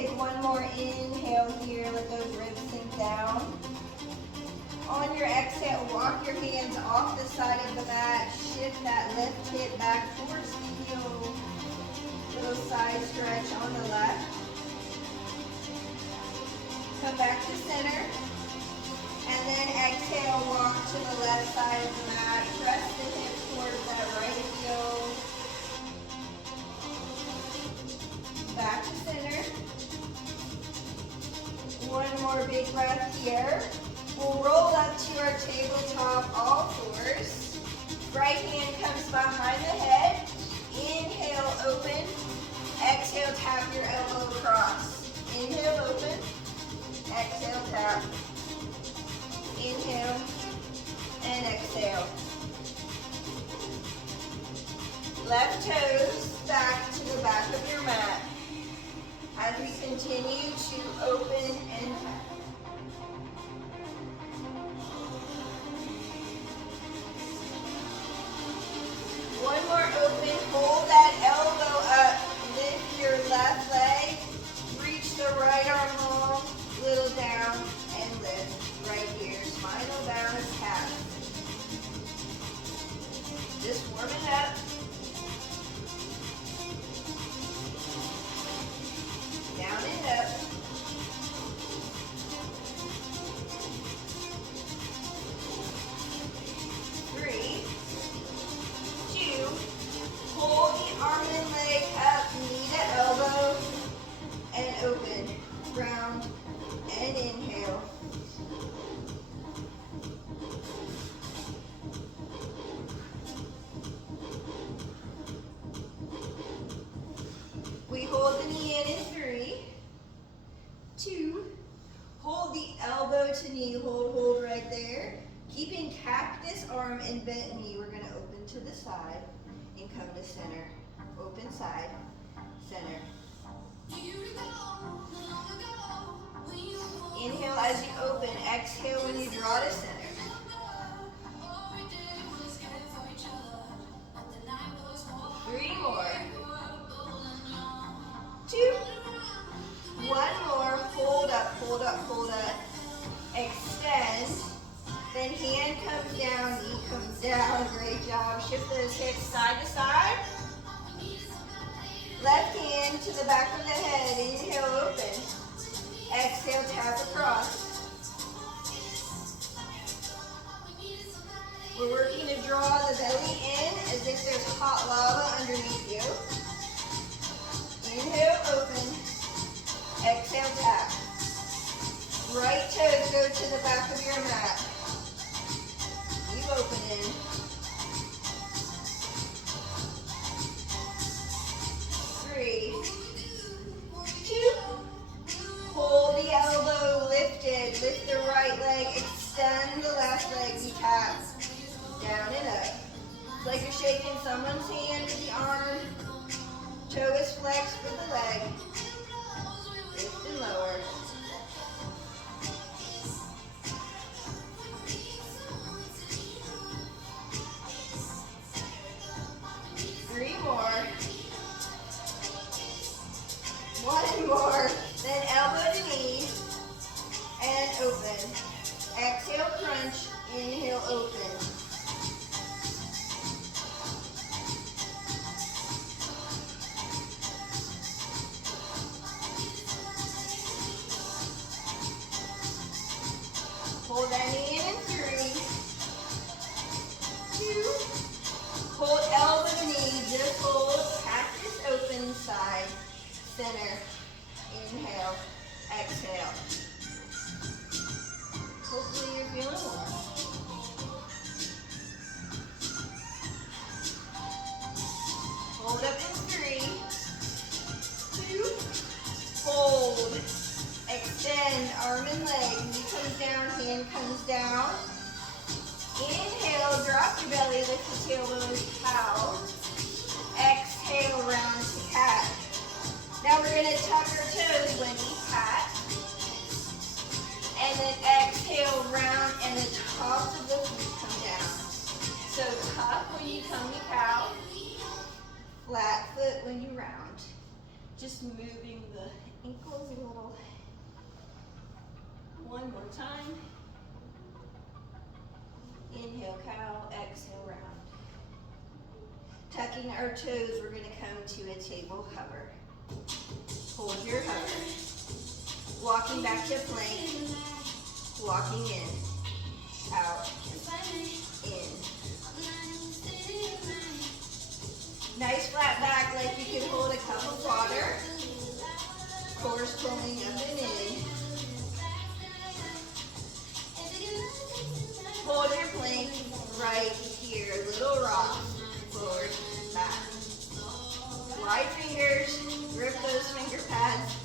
take one more inhale here. Let those ribs sink down. On your exhale, walk your hands off the side of the mat. Shift that left hip back towards the heel. Little side stretch on the left. Come back to center. And then exhale, walk to the left side of the mat. Press the hip towards that right heel. Back to center. One more big breath here. We'll roll up to our tabletop, all fours. Right hand comes behind the head. Inhale, open. Exhale, tap your elbow across. Inhale, open. Exhale, tap. Inhale and exhale. Left toes back to the back of your mat as we continue to open and tap. One more open. Hold that elbow up. Lift your left leg. Reach the right arm long. Little down and lift. Right here. Spinal balance tap. Just warming up. Down and up. Three, two, hold the arm and leg up, knee to elbow, and open. Round and inhale. We hold the knee in 3, 2, hold the elbow to knee, hold right there. Keeping cactus arm and bent knee, we're going to open to the side and come to center. Open side, center. Inhale as you open, exhale when you draw to center. Three more. 2, 1 more, hold up, hold up, hold up. Extend, then hand comes down, knee comes down, great job. Shift those hips side to side. Left hand to the back of the head, inhale, open. Exhale, tap across. We're working to draw the belly in as if there's hot lava underneath you. Inhale, open. Exhale, tap. Right toes go to the back of your mat. Keep opening. 3, 2, hold the elbow lifted. Lift the right leg, extend the left leg, we tap. Down and up. It's like you're shaking someone's hand with the arm. Toe is flexed with the leg. Lift and lower. Three more. One more. Then elbow to knee. And open. Exhale, crunch. Inhale, open. Hold that knee in 3, 2, hold elbow to knee, just hold, cactus open, side, center, inhale, exhale. Hopefully you're feeling warm. Hold up in 3, 2, hold. Extend, arm and leg, knee comes down, hand comes down. Inhale, drop your belly, lift the tailbone, cow. Exhale, round to cat. Now we're going to tuck our toes when we cat. And then exhale, round, and the tops of the feet come down. So tuck when you come to cow. Flat foot when you round. Just moving the ankles a little. One more time. Inhale, cow, exhale, round. Tucking our toes, we're gonna come to a table hover. Hold your hover. Walking back to plank. Walking in, out, in. Nice flat back like you could hold a cup of water. Core's pulling up and in. Hold your plank right here. Little rock. Forward, back. Wide fingers. Grip those finger pads.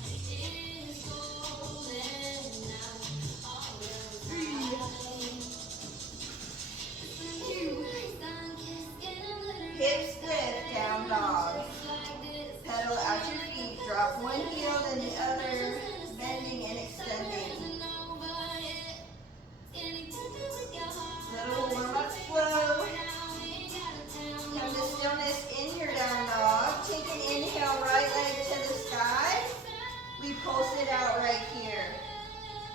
Hips lift, down dog. Pedal out your feet. Drop one heel, then the other, bending and extending. Little warm-up flow. Come to stillness in your down dog. Take an inhale, right leg to the sky. We pulse it out right here.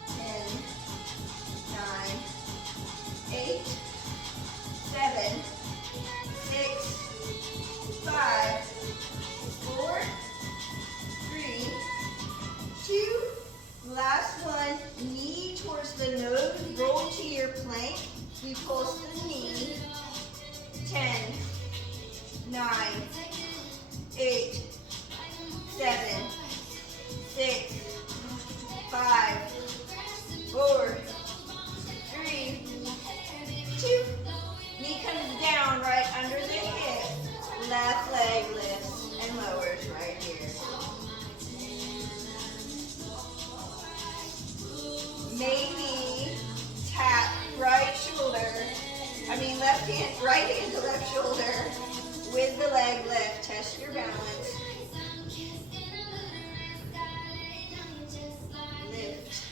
10, 9, 8, 7, 6, 5, 4, 3, 2. Last one. Knee towards the nose. Roll to your plank. We pulse the knee. 10, 9, 8, 7, 6, 5, 4, 3, 2. Knee comes down right under the hip. Left leg lifts and lowers right here. Maybe tap right hand to left shoulder with the leg lift. Test your balance. Lift.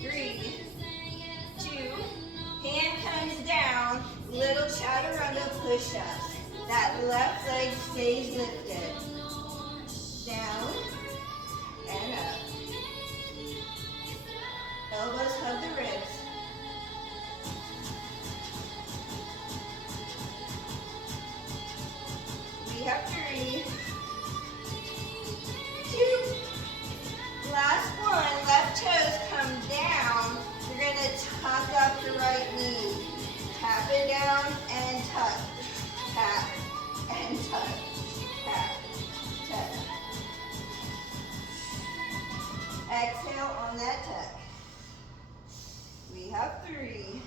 3, 2, hand comes down, little chaturanga push-ups. That left leg stays lifted. Down and up. Elbows hug the ribs. We have 3, 2, last one. Left toes come down. You're going to tuck up the right knee. Tap it down and tuck. Tap and tuck. Tap, tuck. Exhale on that tuck. We have 3,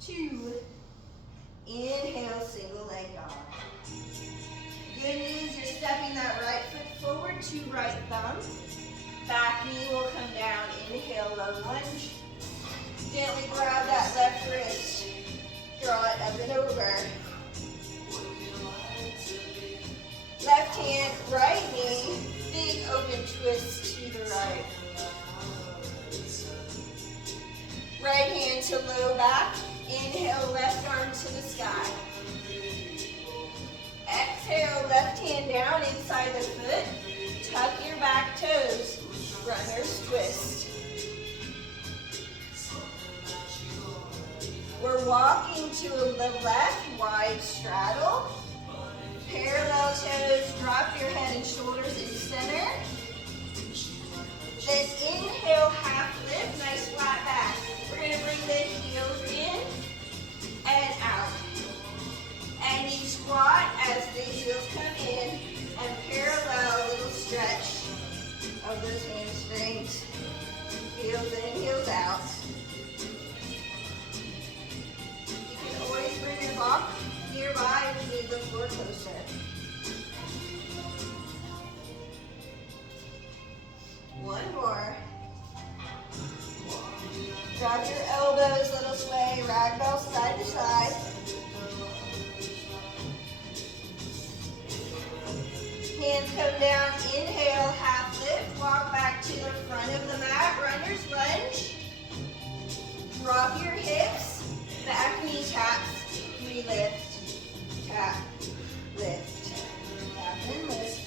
2, inhale, single leg dog. Good news, you're stepping that right foot forward to right thumb. Back knee will come down. Inhale, low lunge. Gently grab that left wrist. Draw it up and over. Left hand, right knee. Big open twist to the right. Right hand to low back. Inhale, left arm to the sky. Exhale, left hand down inside the foot. Tuck your back toes. Runner's twist. We're walking to the left, wide straddle. Parallel toes, drop your head and shoulders in center. Then inhale, half lift, nice flat back. We're going to bring the heels in and out. And you squat as the heels come in and parallel little stretch of those hamstrings. Heels in, heels out. You can always bring your block nearby if you need the floor closer. One more. Drop your elbows, little sway, ragdoll side to side. Hands come down, inhale, half lift, walk back to the front of the mat, runner's lunge. Drop your hips, back knee taps, we lift, tap, lift, tap and lift.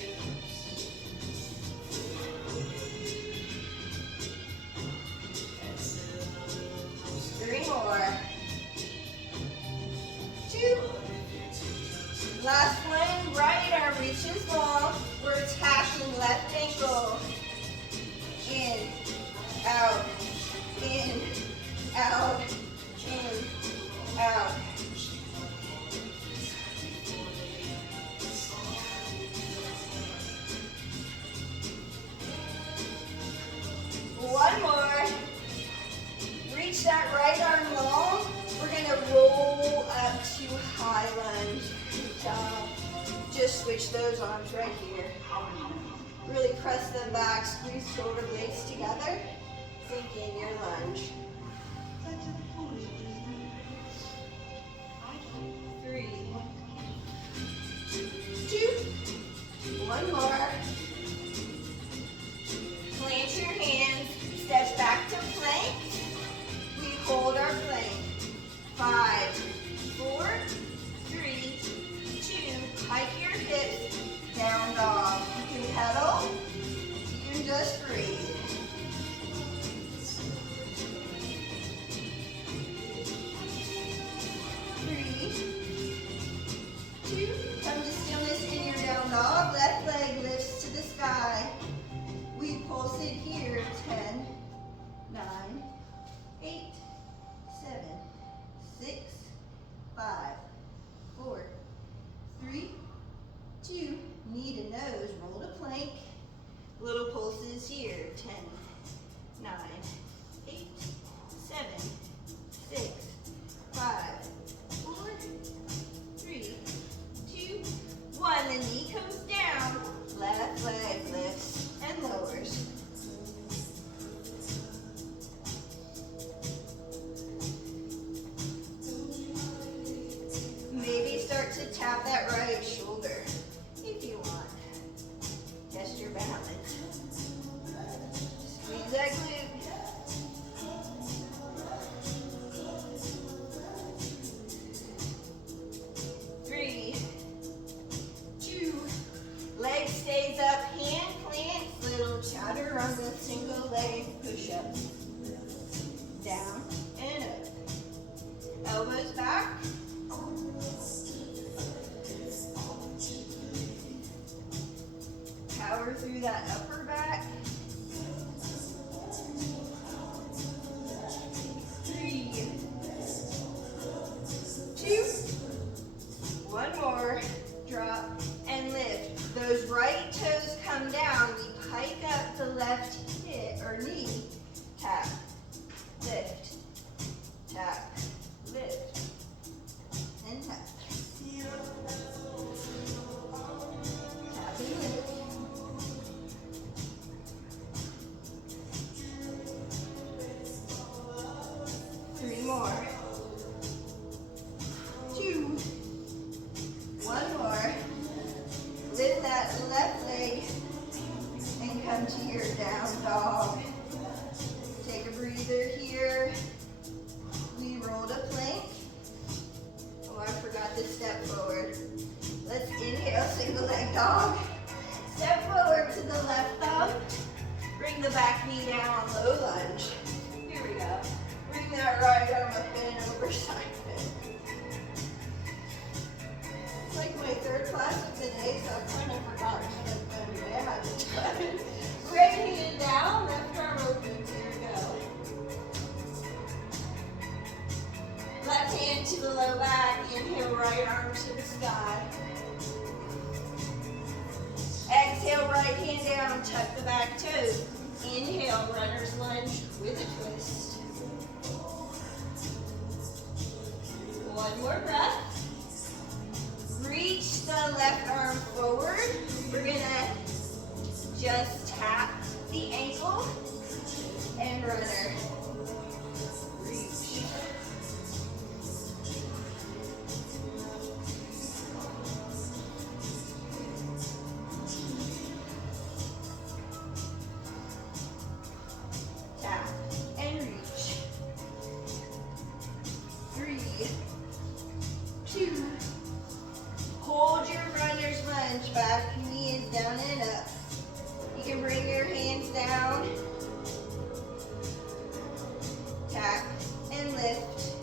Last one, right arm reaches long. We're attacking left ankle. In, out, in, out, in, out. One more. Reach that right arm long. We're gonna roll up to high lunge. Good job. Just switch those arms right here. Really press them back, squeeze shoulder blades together. Sink in your lunge. 3, 2, one more. Plant your hands, step back to plank. We hold our plank. 5, 4, 3, 2, hike your hips, down dog. You can pedal, you can just breathe. 3, 2, come to stillness in your down dog. Left leg lifts to the sky. We pulse it here. 10, 9, 8, 7, 6, 5, 4, 3, 2, knee to nose, roll to plank. Little pulses here. 10, 9, 8, 7, 6, 5, 4, 3, 2, 1. The knee comes down. Left leg lifts and lowers. Maybe start to tap that right shoulder if you want. Test your balance. Squeeze that glute. 3, 2, leg stays up, hand plants, little chaturanga, single leg push-ups. Down and up. Elbows back. Power through that upper back. 3, 2, one more. Drop and lift. Those right toes come down. We pike up the left hip or knee. Tap, lift, tap, lift, and tap. Tap and lift. 3 more. 2, one more. Lift that left leg and come to your down dog. Take a breather here. We roll to plank. Oh, I forgot to step forward. Let's inhale, single leg dog. Step forward to the left thumb. Bring the back knee down, low lunge. Here we go. Bring that right arm up and over side bend. It's like my third class of the day, so I kind of forgot to get them bad. Right hand down, left arm open. Here we go. Left hand to the low back. Inhale, right arm to the sky. Exhale, right hand down, tuck the back toes. Inhale, runner's lunge with a twist. One more breath. Reach the left arm forward. We're gonna just tap the ankle and runner. Reach. Tap and reach. 3, 2, hold your runner's lunge. Back knee is down and up. You can bring your hands down. Tap and lift.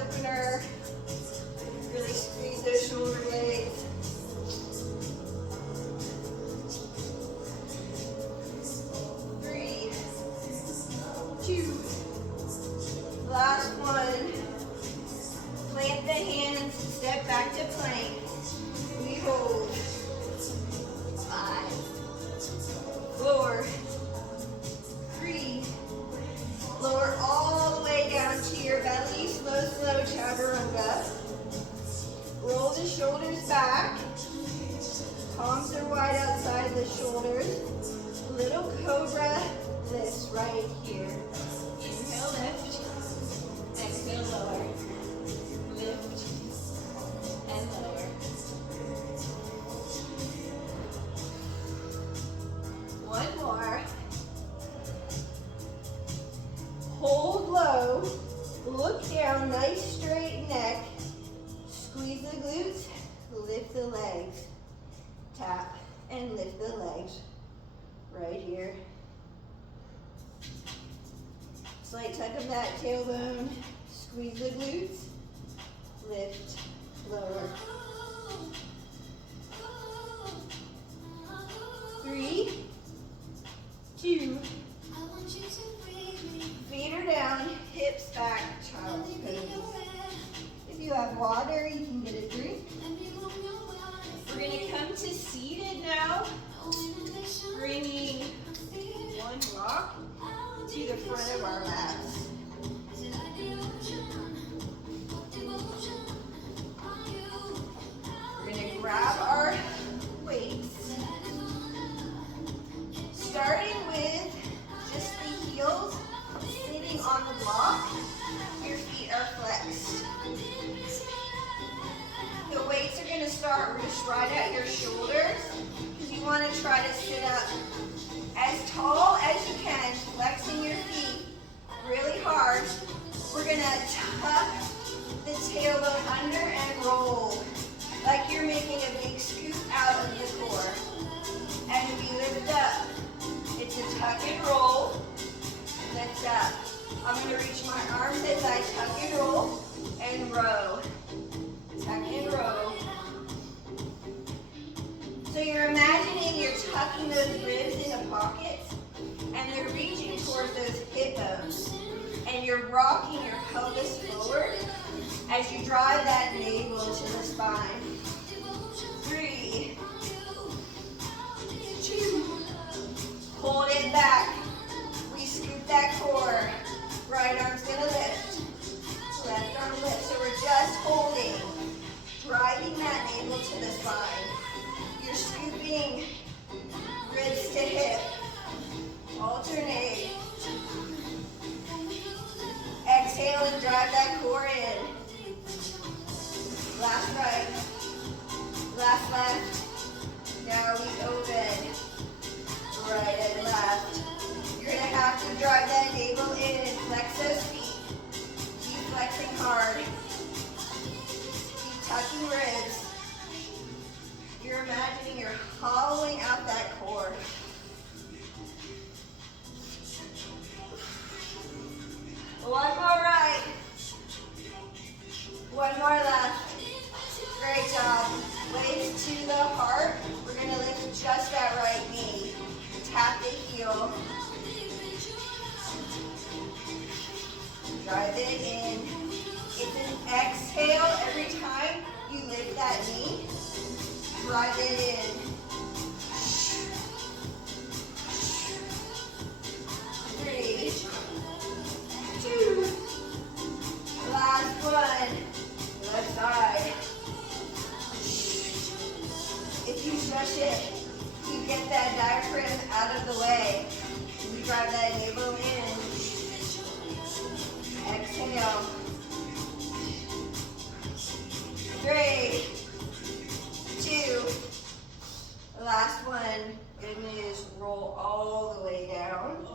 opener. Really squeeze those shoulder blades. Three, two, last one. Plant the hands, step back to plank. We hold. 5, 4, 3, lower all the way down to your belly, slow, slow chaturanga. Roll the shoulders back, palms are wide outside the shoulders. Little cobra lifts right here. Inhale, lift, exhale, lower. Lift and lower. One more. Hold low. Look down, nice straight neck. Squeeze the glutes. Lift the legs. Tap and lift the legs. Right here. Slight tuck of that tailbone. Squeeze the glutes. Lift, lower. 3, 2, feet are down, hips back, child's pose. If you have water, you can get a drink. We're going to come to seated now, bringing one rock to the front of our mats. We're going to grab our weights, starting with just the heels sitting on the block. Your feet are flexed. The weights are going to start right at your shoulders because you want to try to sit up as tall as you can, flexing your feet really hard. We're going to tuck the tailbone under and roll like you're making a big scoop out of the core. And we lift up. It's a tuck and roll. Lift up. I'm going to reach my arms as I tuck and roll and row. Tuck and row. So you're imagining you're tucking those ribs into pockets and they're reaching towards those hip bones. And you're rocking your pelvis forward as you drive that navel to the spine. 3, 2, hold it back. We scoop that core. Right arm's gonna lift. Left arm lift. So we're just holding, driving that navel to the spine. You're scooping ribs to hip. Alternate. Exhale and drive that core in. Last right. Last left. Now we open. Right and left. You're going to have to drive that navel in and flex those feet. Keep flexing hard. Keep tucking ribs. You're imagining you're hollowing out that core. One more right. One more left. Great job. Weights to the heart. We're going to lift just that right knee. Tap the heel. Drive it in. It's an exhale every time you lift that knee. Drive it in. 3, 2, last one. Left side. If you stretch it, you get that diaphragm out of the way. You drive that navel in. Exhale. 3, 2, last one. Good news. Roll all the way down.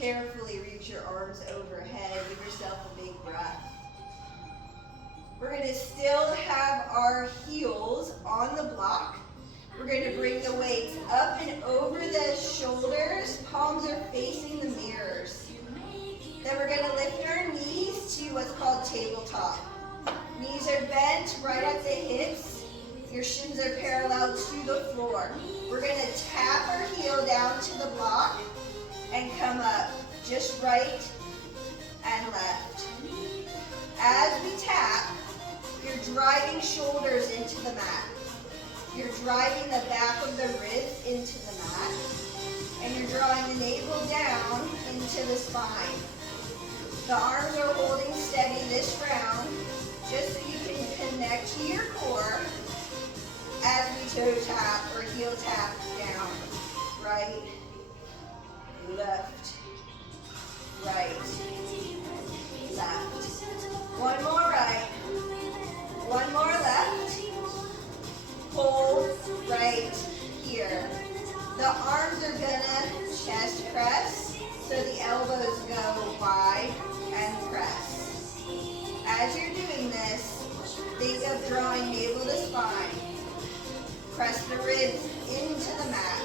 Carefully reach your arms overhead. Give yourself a big breath. We're going to still have our heels on the block. We're going to bring the weights up and over the shoulders. Palms are facing the mirrors. Then we're going to lift our knees to what's called tabletop. Your shins are parallel to the floor. We're going to tap our heel down to the block and come up just right and left. As we tap, you're driving shoulders into the mat. You're driving the back of the ribs into the mat. And you're drawing the navel down into the spine. The arms are holding steady this round, just so you can connect to your core as we toe tap or heel tap down. Right, left, right, left. One more right, one more left. Hold right here. The arms are gonna chest press, so the elbows go wide and press. As you're doing this, think of drawing navel to spine. Press the ribs into the mat.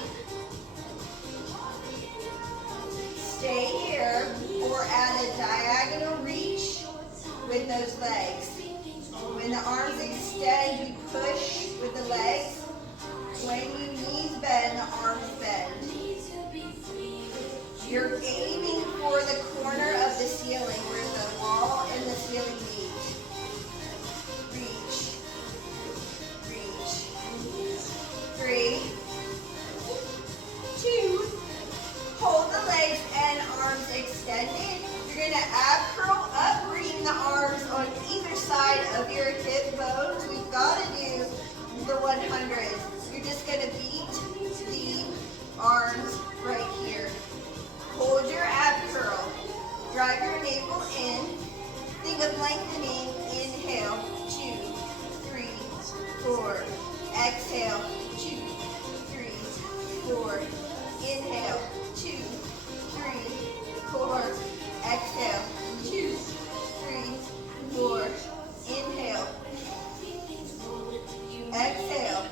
Stay here or add a diagonal reach with those legs. When the arms extend, you push with the legs. When your knees bend, the arms bend. You're aiming for the corner of the ceiling where the wall and the ceiling meet. Reach. Reach. 3, 2. Hold the legs and arms extended. You're going to ab curl up, bringing the arms on either side of your hip bones. We've got to do the 100. You're just going to beat the arms right here. Hold your ab curl. Drive your navel in. Think of lengthening. Inhale, 2, 3, 4. Exhale, 2, 3, 4. Inhale, 2, 3, 4. Exhale, 2, 3, 4. Inhale. Exhale.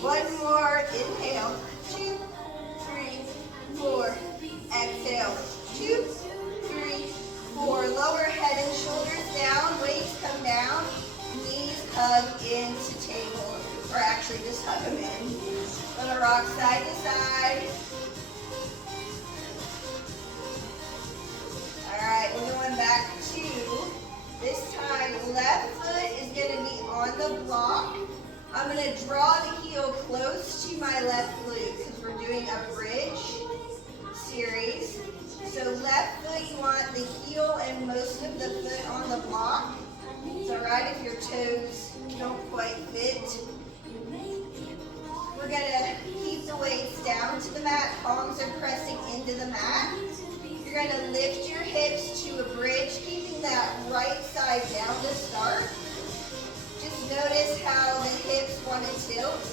One more. Inhale. 2, 3, 4. Exhale. 2, 3, 4. Lower head and shoulders down. Weights come down. Knees hug into table. Or actually just hug them in. Little rock side to side. Alright, we're going back to, this time, left foot is going to be on the block. I'm going to draw the heel close to my left glute because we're doing a bridge series. So left foot, you want the heel and most of the foot on the block. It's alright if your toes don't quite fit. We're going to keep the weights down to the mat. Palms are pressing into the mat. You're going to lift your hips to a bridge, keeping that right side down to start. Just notice how the hips want to tilt.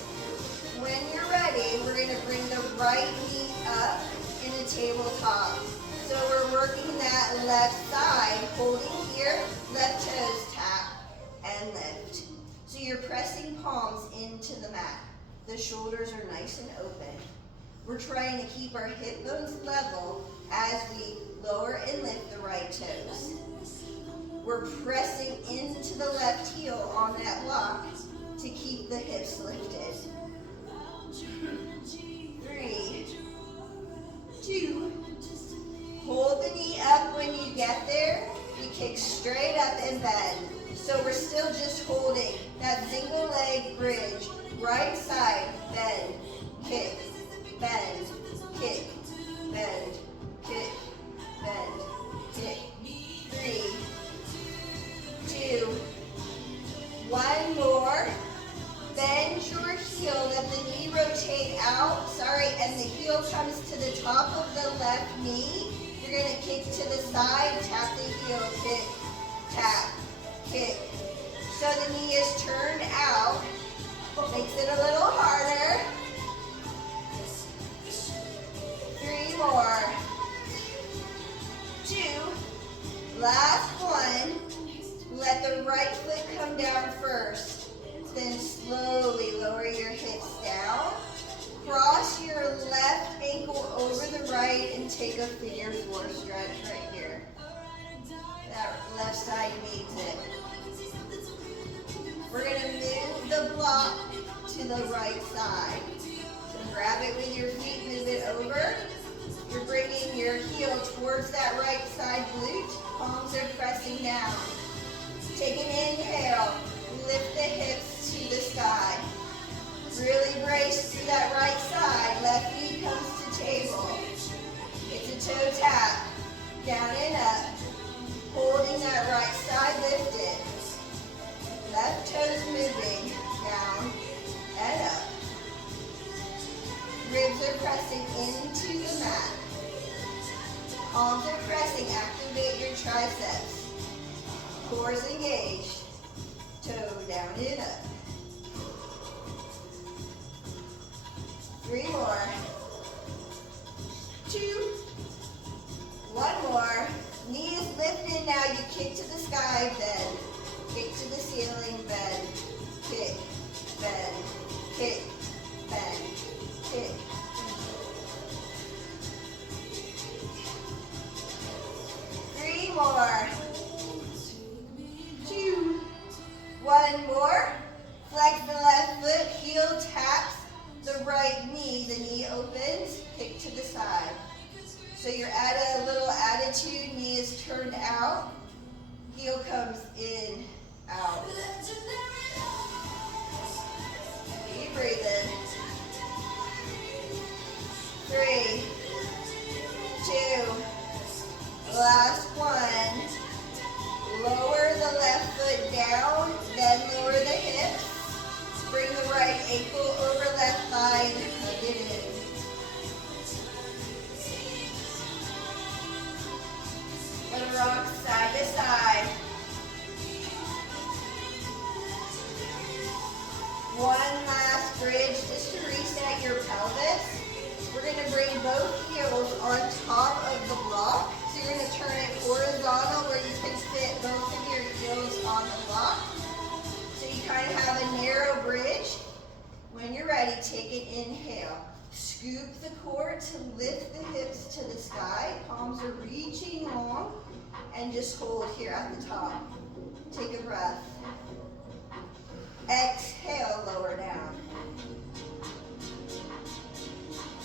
When you're ready, we're going to bring the right knee up in a tabletop. So we're working that left side, holding here, left toes tap and lift. So you're pressing palms into the mat. The shoulders are nice and open. We're trying to keep our hip bones level as we lower and lift the right toes. We're pressing into the left heel on that block to keep the hips lifted. 3, 2, hold the knee up when you get there. You kick straight up and bend. So we're still just holding that single leg bridge. Right side, bend, kick, bend, kick, bend, kick, bend, kick. 3, 2, 1 more. Bend your heel, let the knee rotate out. And the heel comes to the top of the left knee. You're going to kick to the side, tap the heel, kick, tap, kick. So the knee is turned out. Makes it a little harder. 3 more. 2. Last one. Let the right foot come down first. Then slowly lower your hips down. Cross your left ankle over the right and take a figure 4 stretch right here. That left side needs it. We're going to move the block Palms are pressing, activate your triceps. Core's engaged. Toe down and up. 3 more. 2. 1 more. Knee is lifted now. You kick to the sky, bend. Kick to the ceiling, bend. Kick, bend, kick, bend, kick. 3 more. 2. 1 more. Flex the left foot, heel taps the right knee. The knee opens, kick to the side. So you're at a little attitude, knee is turned out, heel comes in, out. Keep breathing. 3, 2, last one. Lower the left foot down, then lower the hips. Bring the right ankle over left thigh and hug it in. Gonna rock side to side. One last bridge just to reset your pelvis. We're gonna bring both heels on top of the block. So you're gonna turn it horizontal where you can fit both of your heels on the block. So you kind of have a narrow bridge. When you're ready, take an inhale. Scoop the core to lift the hips to the sky. Palms are reaching long. And just hold here at the top. Take a breath. Exhale, lower down.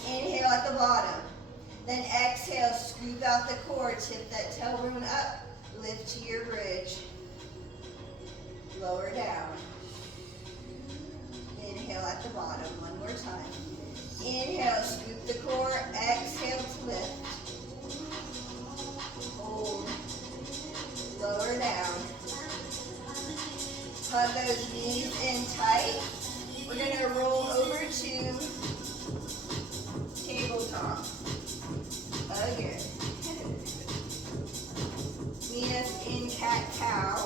Inhale at the bottom. Then exhale, scoop out the core, tip that tailbone up, lift to your bridge. Lower down. Inhale at the bottom, one more time. Inhale, scoop the core, exhale to lift. Hold. Lower down. Hug those knees in tight. We're going to roll over to tabletop. Again. Meet us in cat-cow.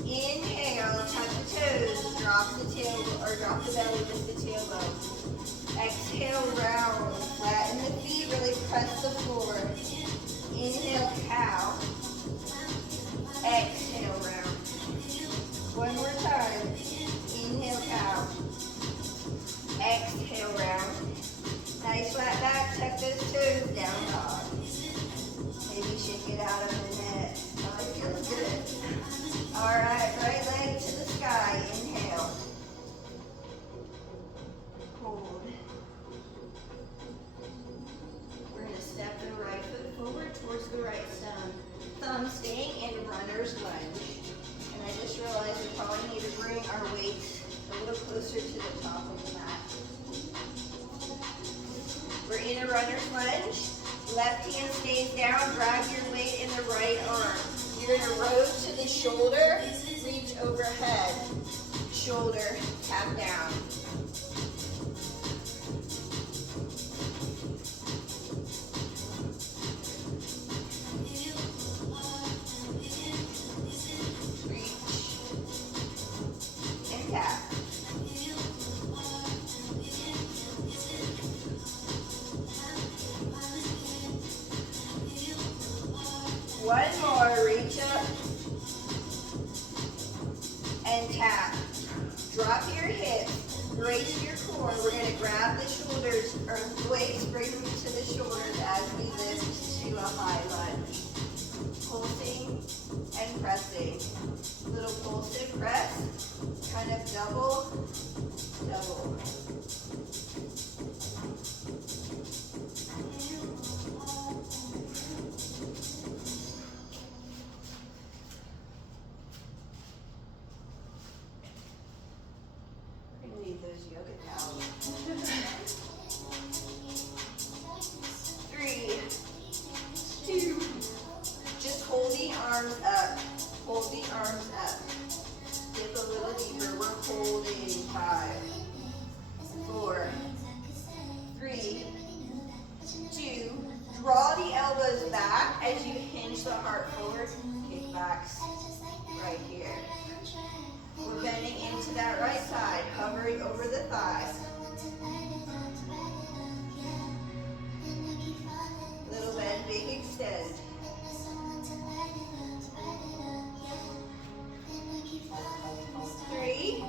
Inhale, touch the toes, drop the tail, or drop the belly with the tailbone. Exhale, round, flatten the feet, really press the floor. Inhale, cow. Exhale, round. One more time. Inhale, cow. Exhale, round. Nice flat back, tuck those toes, down dog. Maybe shake it out of the net. Oh, it feels good. All right, right leg to the sky. Inhale. Hold. We're going to step the right foot forward towards the right thumb staying in runner's lunge. And I just realized we probably need to bring our weights a little closer to the top of the mat. We're in a runner's lunge. Left hand stays down, grab your weight in the right arm. You're going to row to the shoulder, reach overhead. Shoulder, tap down. Reach and tap. One more, reach up and tap. Drop your hips, brace your core. We're going to grab the shoulders, or the weights, bring them to the shoulders as we lift to a high lunge. Pulsing and pressing. Little pulse and press, kind of double, double. Those yoga towels. 3, 2, just hold the arms up. Hold the arms up. Dip a little deeper. We're holding. 5, 4, 3, 2, Draw the elbows back as you hinge the heart forward. Kickbacks right here. We're bending into that right side, hovering over the thigh. Little bend, big extend. 3,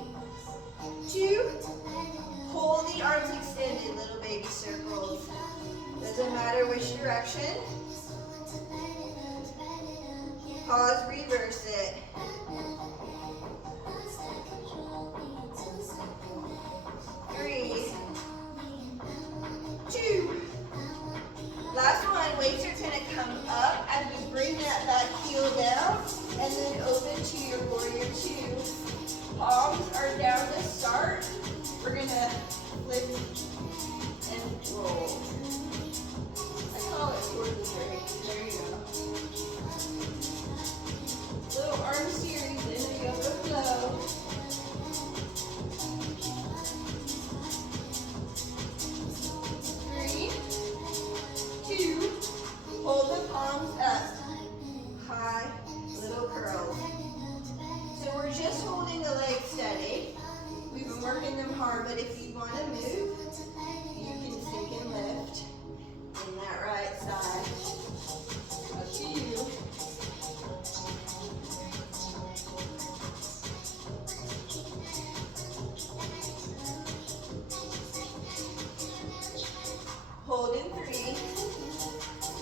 2, hold the arms extended, little baby circles. Doesn't matter which direction. Pause, reverse it. 3, 2. Last one, weights are gonna come up as we bring that back heel down and then open to your warrior 2. Palms are down to start. We're gonna lift and roll. I call it toward the break. There you go. Little arm series in a yoga flow. 3, 2, hold the palms up. High, little curls. So we're just holding the legs steady. We've been working them hard, but if you want to move, you can sink and lift in that right side. Up to you. Hold in 3,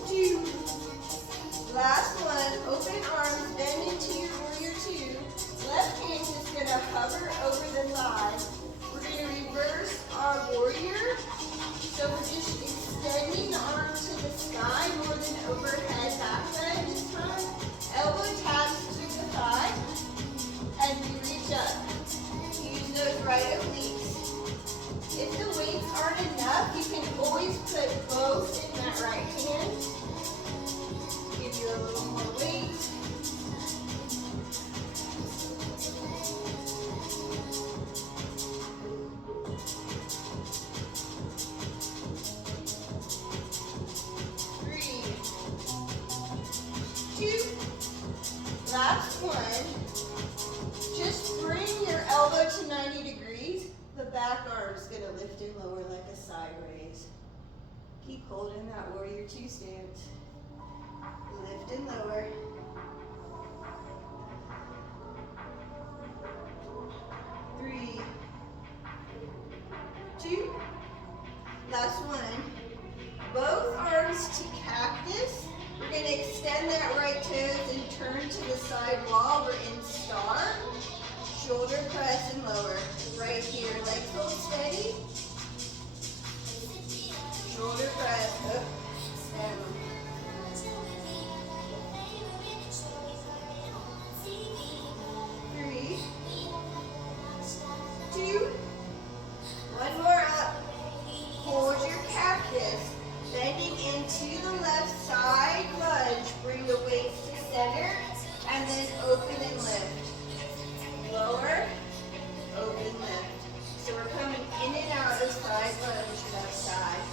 2. Last one, open arms, bend into your warrior 2. Left hand is going to hover over the thigh. We're going to reverse our warrior. So we're just extending the arm to the sky more than overhead back bend this time. Elbow taps to the thigh. And we reach up. Use those right obliques. If the weights aren't enough, you can always put both in that right hand. Give you a little more weight. Last one, just bring your elbow to 90 degrees. The back arm is going to lift and lower like a side raise. Keep holding that warrior 2 stance. Lift and lower. 3, 2. Last one. Both arms to cactus. We're going to extend that right toes and turn to the side wall. We're in star. Shoulder press and lower. Right here. Legs hold steady. Shoulder press. Up, down. 3, 2. One more up. Hold your cactus. Bending into the left side lunge. Bring the weights to center and then open and lift. Lower, open, lift. So we're coming in and out of side lunge, left side.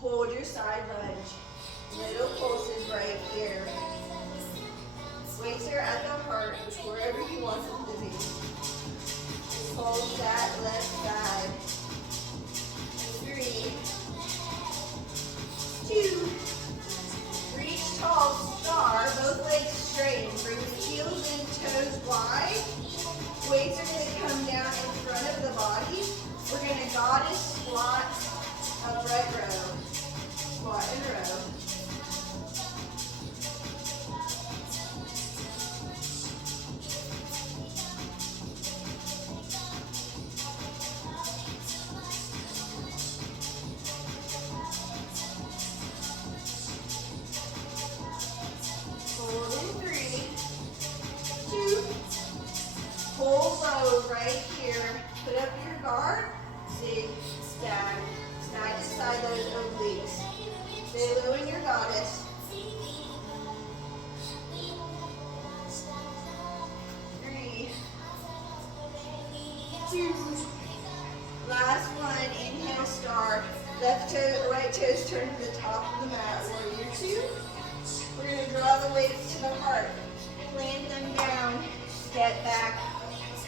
Hold your side lunge. Little pulses right here. Weights are at the heart, wherever you want them to be. Hold that left side. 3, 2. Reach tall, star, both legs straight. Bring the heels and toes wide. Weights are going to come down in front of the body. We're going to goddess squat, upright row. Squat and row. Hold in 3, 2. Hold low right here. Put up your guard. Zig, stag. Side to side those obliques. Stay low in your goddess. return to the top of the mat. Warrior two. We're going to draw the weights to the heart. Plant them down. Step back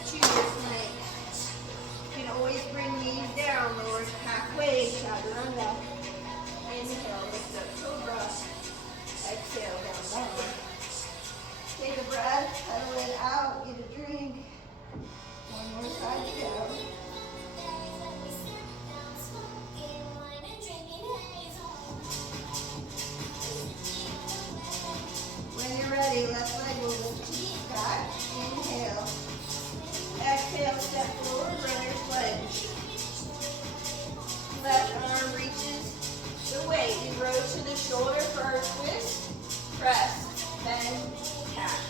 to your plank. You can always bring these down. Lower halfway. Chaturanga. Inhale. Lift up cobra. Exhale. Down dog. Take a breath. Pedal it out. Get a drink. One more side to go. When you're ready, left leg will lift to the sky. Inhale. Exhale, step forward, runner's lunge. Left arm reaches the weight. You row to the shoulder for our twist. Press, bend, tap.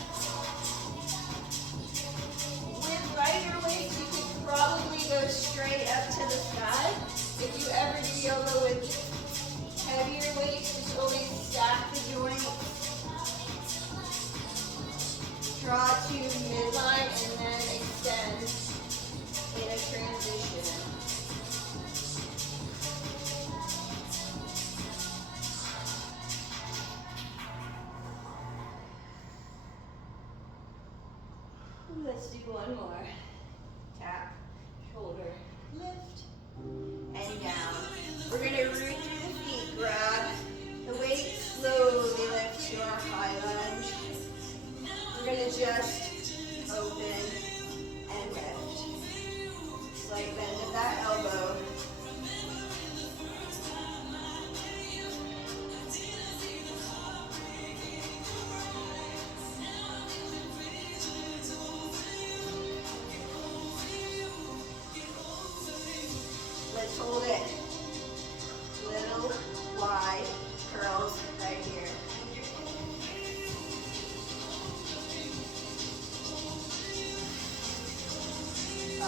With lighter weights, you could probably go straight up to the sky. If you ever do yoga with heavier weights, just always stack the joints. Draw to midline and then extend in a transition. Let's do one more. Tap, shoulder, lift, and down. We're going to root through the feet. Grab the weight, slowly lift to our high lunge. We're going to just open and lift. Slight bend of that elbow. Let's hold it. Little wide curls right here. 5,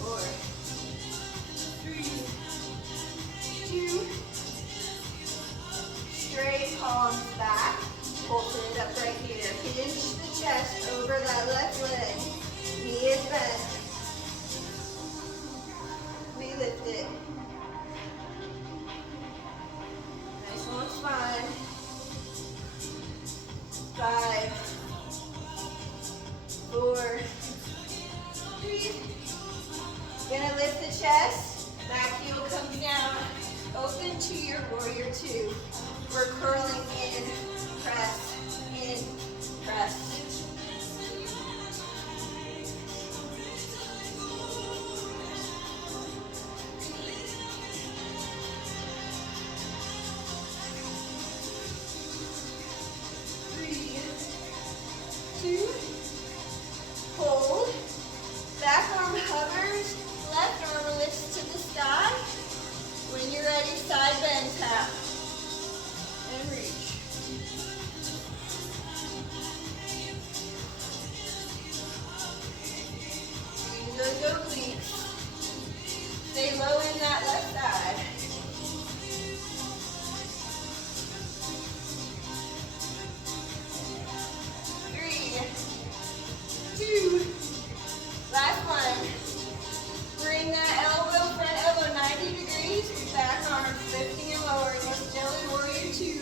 4, 3, 2. Straight palms back. Pulse it up right here. Hinge the chest over that left leg. Knee is bent. We lift it. Nice long spine. 5, 4, 3. Gonna lift the chest. Back heel comes down. Open to your warrior two. We're curling in, press, in, press. Hold. Back arm hovers. Left arm lifts to the sky. When you're ready, side bend tap. And reach. Use those obliques. Stay low in that left side. 2. Last one. Bring that elbow, front elbow 90 degrees. Back arm lifting and lowering. We're still in warrior two.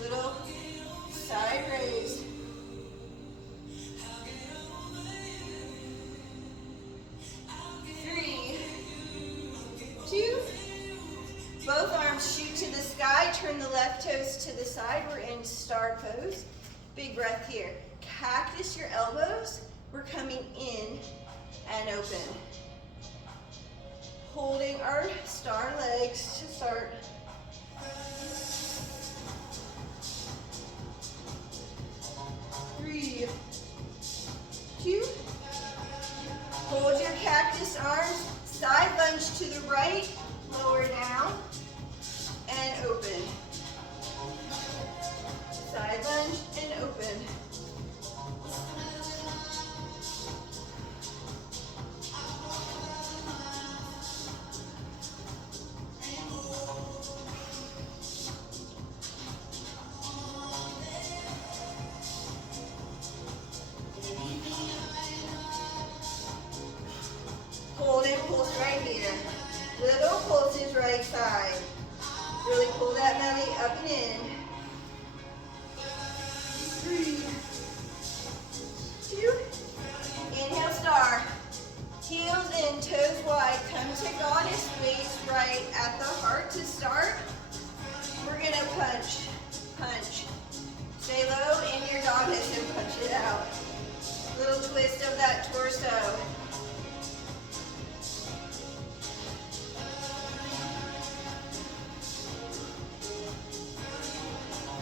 Little side raise. 3, 2. Both arms shoot to the sky. Turn the left toes to the side. We're in star pose. Big breath here. Cactus your elbows. We're coming in and open. Holding our star legs to start. 3, 2. Hold your cactus arms. Side lunge to the right. Lower down. And open. Side lunge and open. up and in. 3, 2. Inhale, star. Heels in, toes wide. Come to goddess, waist right at the heart to start. We're gonna punch, punch. Stay low in your goddess and punch it out. Little twist of that torso.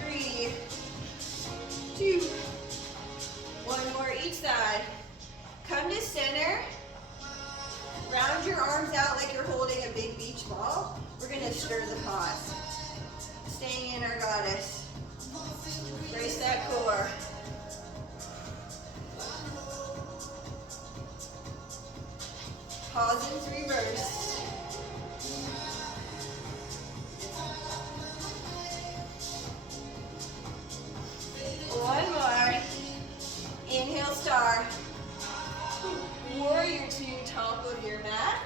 3, 2. One more each side. Come to center. Round your arms out like you're holding a big beach ball. We're gonna stir the pot. Staying in our goddess. Brace that core. Pause and reverse. One more. Inhale, star. Warrior 2, top of your mat.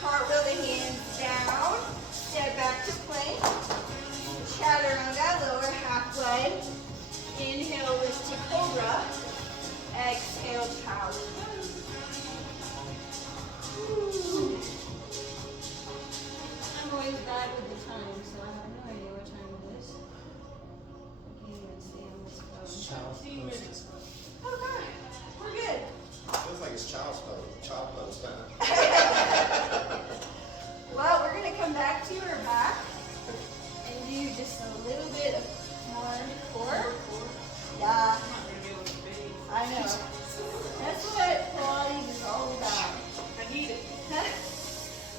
Cartwheel the hands down. Step back to plank. Chaturanga, lower halfway. Inhale, lift to cobra. Exhale, child's pose. I'm always bad with the time, so I have no idea what time it is. I can't even stay on this pose. Child's pose. Oh god, we're good. Feels like it's child's pose. Child pose time. Well, we're gonna come back to our back and do just a little bit of more core. Yeah, I know. That's what Pilates is all about. I need it.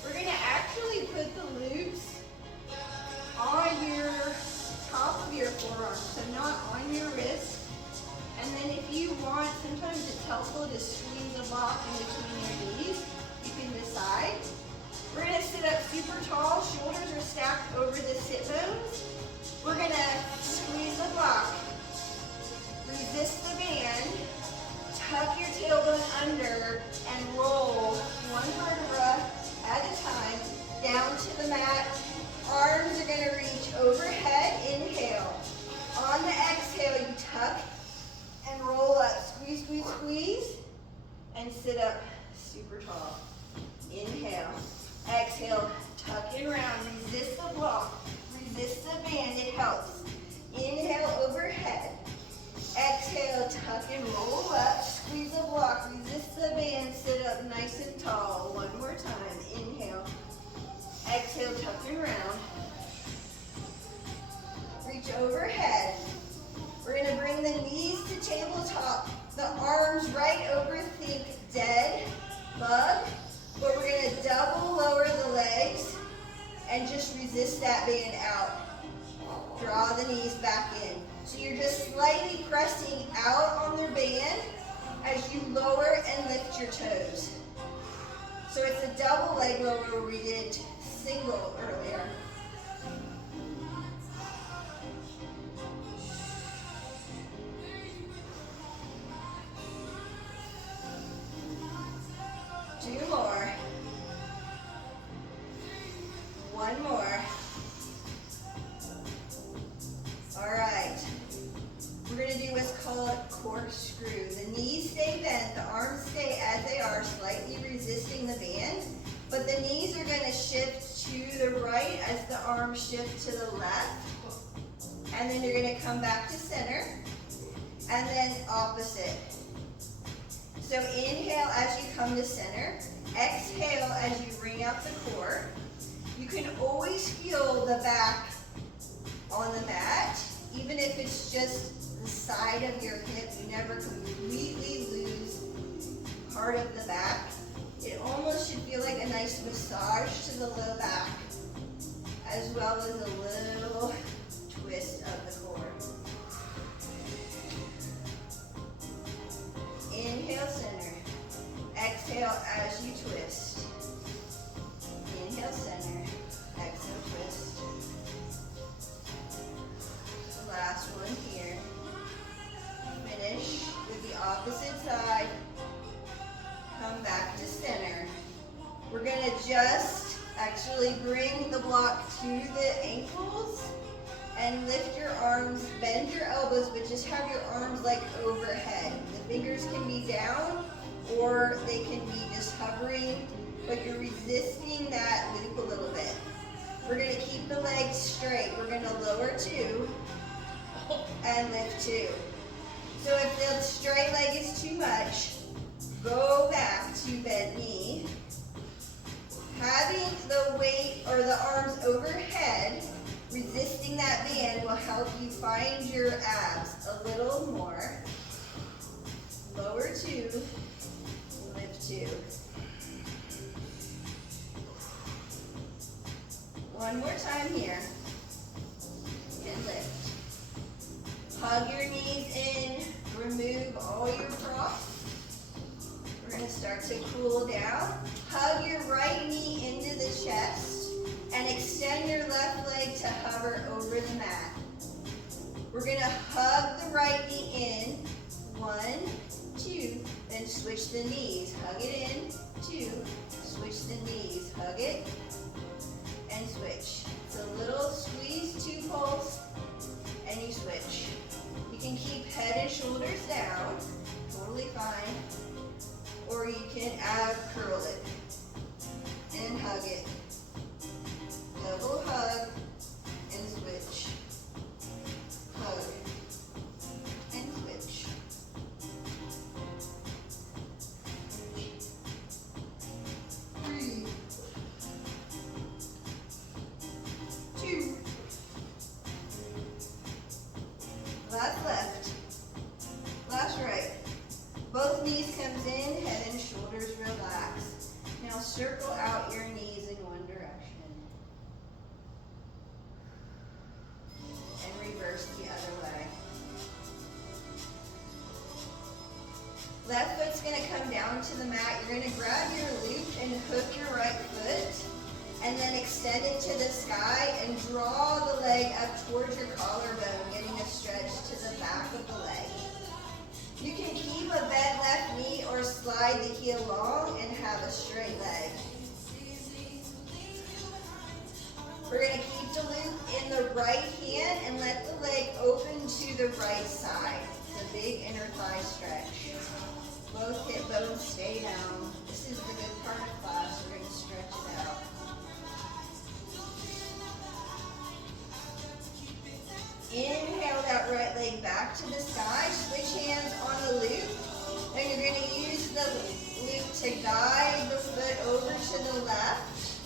We're gonna actually put the loops on your top of your forearm, so not on your wrist. And then if you want, sometimes it's helpful to squeeze a block in between your knees. You can decide. We're gonna sit up super tall, shoulders are stacked over the sit bones. We're gonna squeeze the block, resist the band, tuck your tailbone under, and roll one vertebra at a time down to the mat. Arms are gonna reach overhead, inhale. On the exhale, you tuck and roll up, squeeze, squeeze, squeeze, and sit up super tall. Inhale, exhale, tuck and round, resist the block, resist the band, it helps. Inhale, overhead. Exhale, tuck and roll up, squeeze the block, resist the band, sit up nice and tall. One more time, inhale. Exhale, tuck and round. Reach overhead. We're gonna bring the knees to tabletop, the arms right over, think dead bug, but we're gonna double lower the legs and just resist that band out. Draw the knees back in. So you're just slightly pressing out on their band as you lower and lift your toes. So it's a double leg lower where we did single earlier. Two more. One more. All right. We're going to do what's called corkscrew. The knees stay bent, the arms stay as they are, slightly resisting the band, but the knees are going to shift to the right as the arms shift to the left. And then you're going to come back to center, and then opposite. So inhale as you come to center, exhale as you bring out the core. You can always feel the back on the mat, even if it's just the side of your hip. You never completely lose part of the back. It almost should feel like a nice massage to the low back, as well as a little twist of the core. Inhale, center. Exhale as you twist. Inhale, center. Exhale, twist. The last one here. Finish with the opposite side. Come back to center. We're going to just actually bring the block to the ankles And lift your arms, bend your elbows, but just have your arms like overhead. The fingers can be down or they can be just hovering, but you're resisting that loop a little bit. We're gonna keep the legs straight. We're gonna lower 2 and lift 2. So if the straight leg is too much, go back to bent knee. Having the weight or the arms overhead, resisting that band will help you find your abs a little more. Lower 2, lift 2. One more time here. And lift. Hug your knees in, remove all your prop. We're going to start to cool down. Hug your right knee into the chest and extend your left leg to hover over the mat. We're going to hug the right knee in. 1, 2, then switch the knees. Hug it in, 2, switch the knees. Hug it and switch. It's a little squeeze, 2 pulse, and you switch. You can keep head and shoulders down, totally fine. Or you can ab curl it and hug it. Double hug and switch. Hug and switch. 3, 2. Last left. Last right. Both knees comes in, head and shoulders relax. Now circle out your knees in one direction. And reverse the other way. Left foot's gonna come down to the mat. You're gonna grab your loop and hook your right foot. And then extend it to the sky and draw the leg up towards your collarbone, getting a stretch to the back of the leg. You can keep a bent left knee or slide the heel long and have a straight leg. We're going to keep the loop in the right hand and let the leg open to the right side. It's a big inner thigh stretch. Both hip bones stay down. This is the good part of class. We're going to stretch it out. Inhale that right leg back to the sky. Switch hands on the loop. And you're going to use the loop to guide the foot over to the left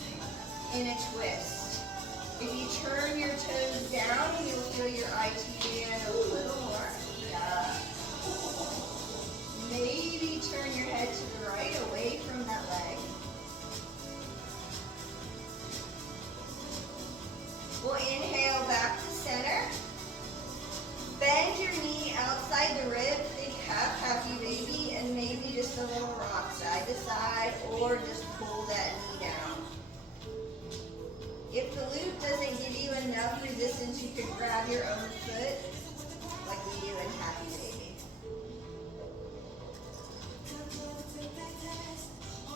in a twist. If you turn your toes down, you'll feel your IT band a little more. Yeah. Maybe turn your head to the right, away from that leg. We'll inhale back to center. Bend your knee outside the rib, think half happy baby, and maybe just a little rock side to side, or just pull that knee down. If the loop doesn't give you enough resistance, you can grab your own foot, like we do in happy baby.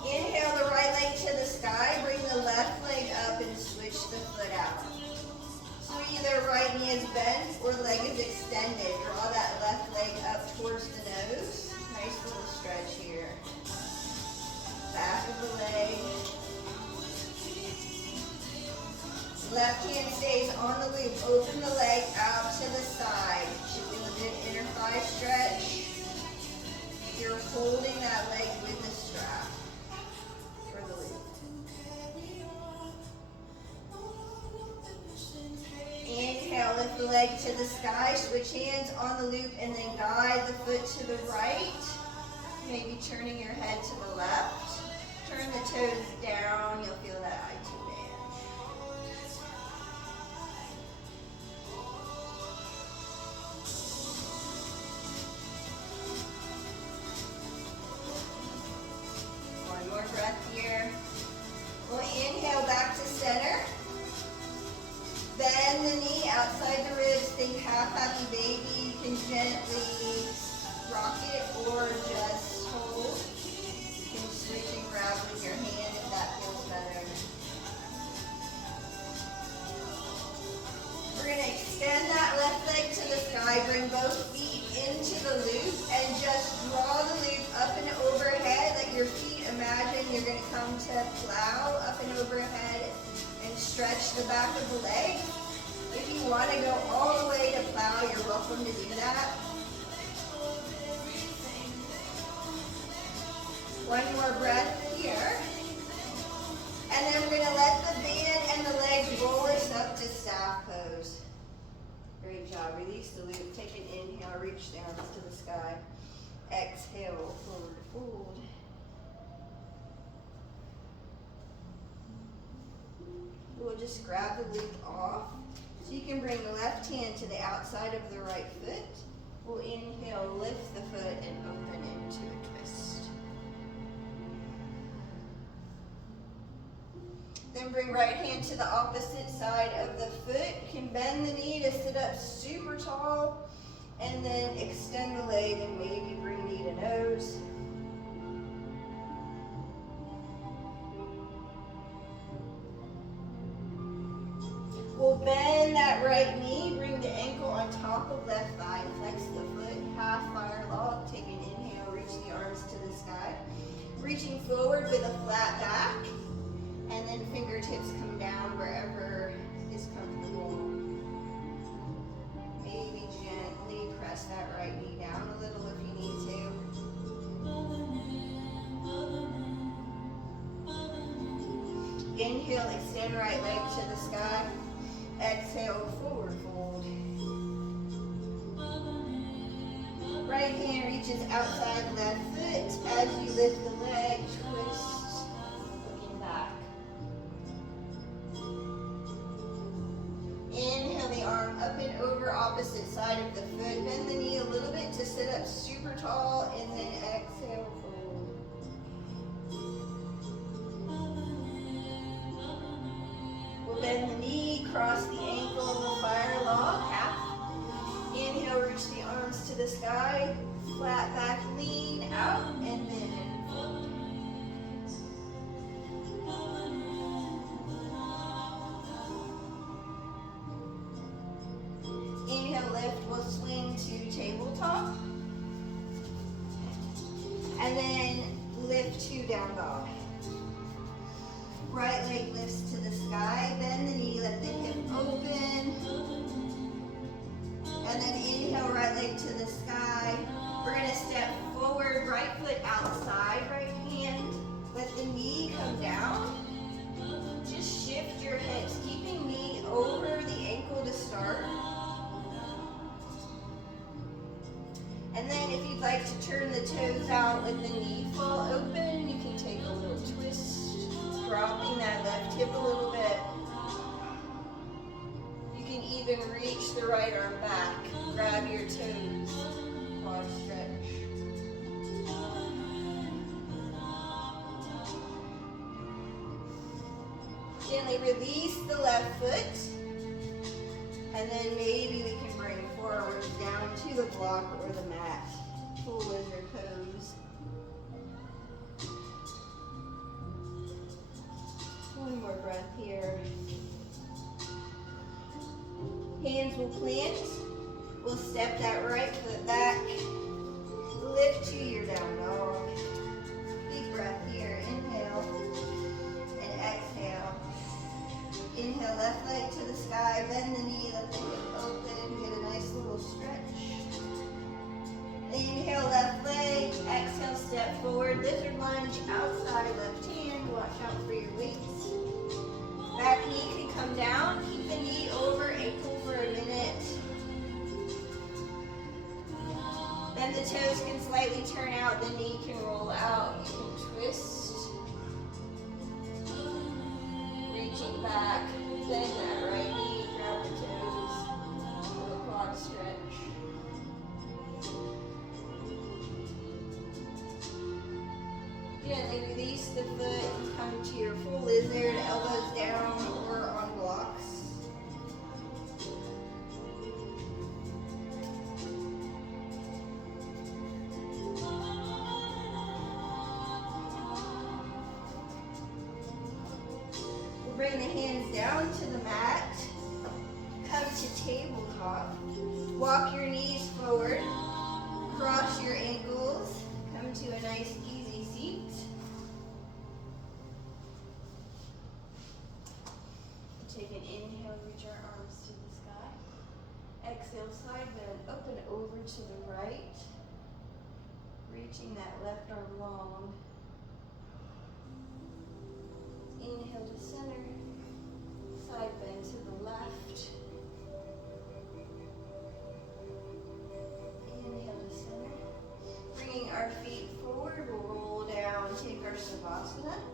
Inhale the right leg to the sky, bring the left leg up and switch the foot out. So either right knee is bent or leg is extended. Draw that left leg up towards the nose. Nice little stretch here. Back of the leg. Left hand stays on the loop. Open the leg out to the side. Should feel a good inner thigh stretch. You're holding that leg with the strap for the loop. Inhale, lift the leg to the sky, switch hands on the loop, and then guide the foot to the right. Maybe turning your head to the left. Turn the toes down, you'll feel that IT band. One more breath here. We'll inhale back to center. Bend the knee outside the ribs, think half happy baby. You can gently rock it or just hold. You can switch and grab with your hand if that feels better. We're going to extend stretch the back of the leg. If you want to go all the way to plow, you're welcome to do that. One more breath here. And then we're going to let the band and the legs roll us up to staff pose. Great job. Release the loop. Take an inhale. Reach the arms to the sky. Exhale. Forward fold. We'll just grab the loop off. So you can bring the left hand to the outside of the right foot. We'll inhale, lift the foot, and open into a twist. Then bring right hand to the opposite side of the foot. You can bend the knee to sit up super tall. And then extend the leg and maybe bring knee to nose. We'll bend that right knee, bring the ankle on top of left thigh, flex the foot, half fire log, take an inhale, reach the arms to the sky. Reaching forward with a flat back, and then fingertips come down wherever is comfortable. Maybe gently press that right knee down a little if you need to. Inhale, extend right leg to the sky. Exhale, forward fold. Right hand reaches outside left foot. As you lift the leg, twist, looking back. Inhale the arm up and over opposite side of the foot. Bend the knee a little bit to sit up super tall, and then exhale, fold. We'll bend the knee, cross the ankle, fire log, half. Inhale, reach the arms to the sky, flat back, lean out, and then fold. Inhale, lift, we'll swing to tabletop. And then lift to down dog. Right leg lifts to the sky, bend the knee, let the hip open. And then inhale, right leg to the sky. We're gonna step forward, right foot outside, right hand. Let the knee come down. Just shift your hips, keeping knee over the ankle to start. And then if you'd like to turn the toes out, let the knee fall open. You can take a little twist. Dropping that left hip a little bit. You can even reach the right arm back. Grab your toes. Quad stretch. Gently release the left foot. And then maybe we can bring forward down to the block or the mat. Full lizard pose. One more breath here. Hands will plant. We'll step that right foot back. Lift to your down dog. Deep breath here. Inhale and exhale. Inhale, left leg to the sky. Bend the knee, let the hip open. Get a nice little stretch. Inhale, left leg. Exhale, step forward. Lizard lunge outside left hand. Watch out for your weights. Back knee can come down. Keep the knee over ankle for a minute. Then the toes can slightly turn out. The knee can roll out. You can twist. Reaching back. Bend that right knee. Grab the toes. Little quad stretch. Gently release the foot and come to your full lizard, elbows down or on blocks. We'll bring the hands down to the mat. Come to tabletop. Walk your knees forward. Cross your ankles. Come to a nice easy seat. Side bend, open over to the right. Reaching that left arm long. Inhale to center. Side bend to the left. Inhale to center. Bringing our feet forward, we'll roll down, take our Savasana.